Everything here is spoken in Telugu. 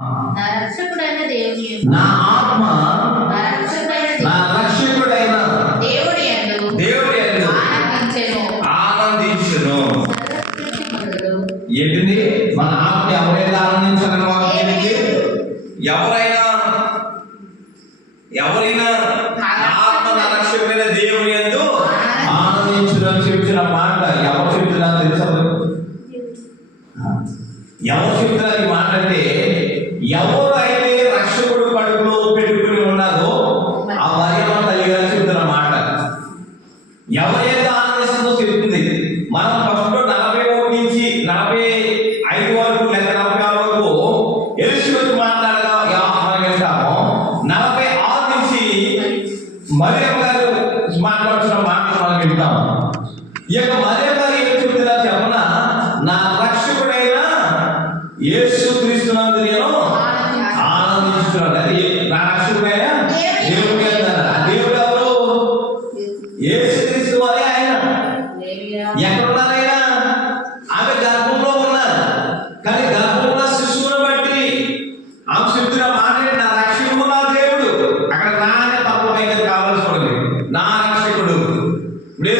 నా రక్షకుడైన దేవుని నా ఆత్మ నా రక్షకుడైన దేవుని యందు ఆనందించును. ఏంటిది? మన ఆత్మ ఎవరైనా ఆనందించాలని వాక్యానికి ఎవరైనా ఆత్మ నా రక్షకుడైన దేవుని యందు ఆనందించును అని చెప్తున్న మాట ఎవరు చెప్తున్నారు తెలుసా? ఎవరు చెప్తున్నారు ఈ మాట అంటే, ఎవరైతే రక్షకుడు కడుపులో పెట్టుకుని ఉన్నారో ఆ మరియమ్మ తల్లి గారు చెప్తున్న మాట. ఎవరైతే ఆనందిస్తుందో చెప్తుంది. మనం ఫస్ట్ 41 నుంచి 45 వరకు లేదా 46 వరకు ఎలిజబెత్ మాట్లాడగా వెళ్తాము. 46 నుంచి మరియమ్మ గారు మాట్లాడుతున్న మాటలు మనం వింటాము. ఈ యొక్క మరియమ్మ గారు ఏం చెప్తున్నారు చెప్పనా? నా రక్షకుడైన యేసుక్రీస్తునందు నేను ఆనందిస్తున్నాను. అది నా రక్షకుడైన దేవుడు అన్నారు. ఆ దేవుడు ఎవరు? యేసుక్రీస్తు వారే ఆయన. ఎక్కడ ఉన్నారు ఆయన? ఆమె గర్భంలో ఉన్నారు. కానీ గర్భంలో శిశువును బట్టి ఆమె చెప్తున్న మాట నా రక్షకుడు నా దేవుడు. అక్కడ నా అనే తప్ప పైకి కావాల్సి ఉండదు. నా రక్షకుడు. ఇప్పుడు